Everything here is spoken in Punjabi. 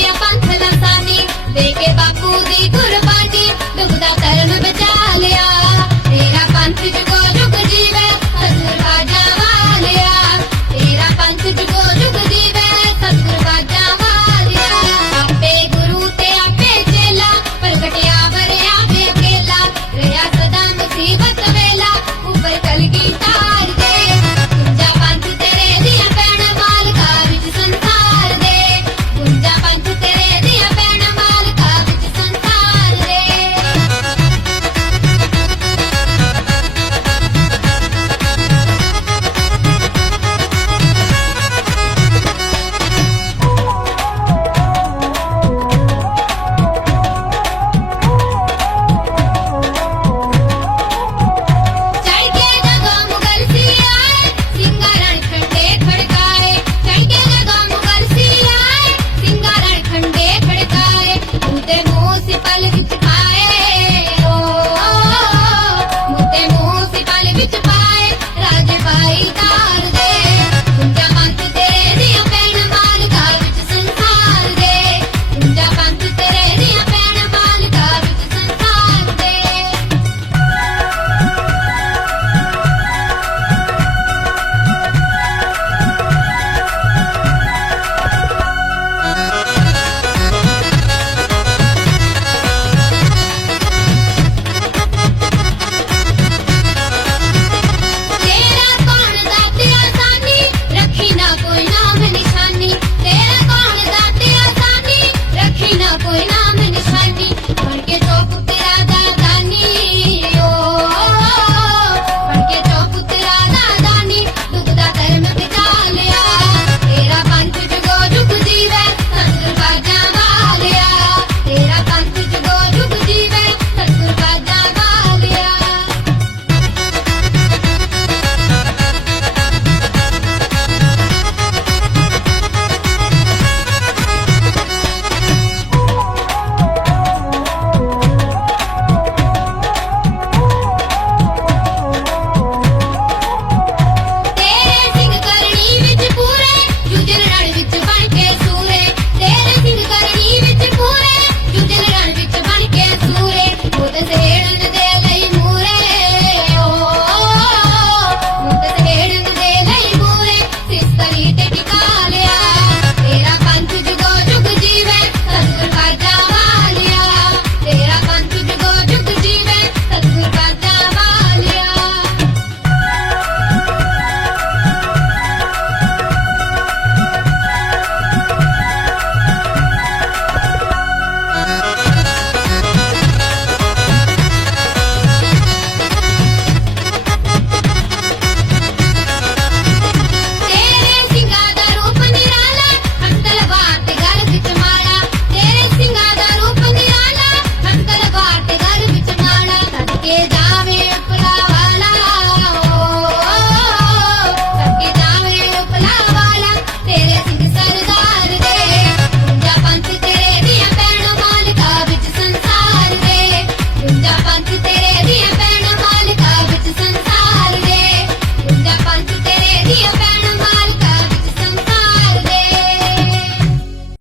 ਹੋਇਆ ਪੰਥ ਦਾ ਸਾਨੀ ਦੇ ਕੇ ਬਾਪੂ ਦੀ ਗੁਰਬਾਣੀ ਡੁੱਬਦਾ ਕਰਨ ਬਚਾ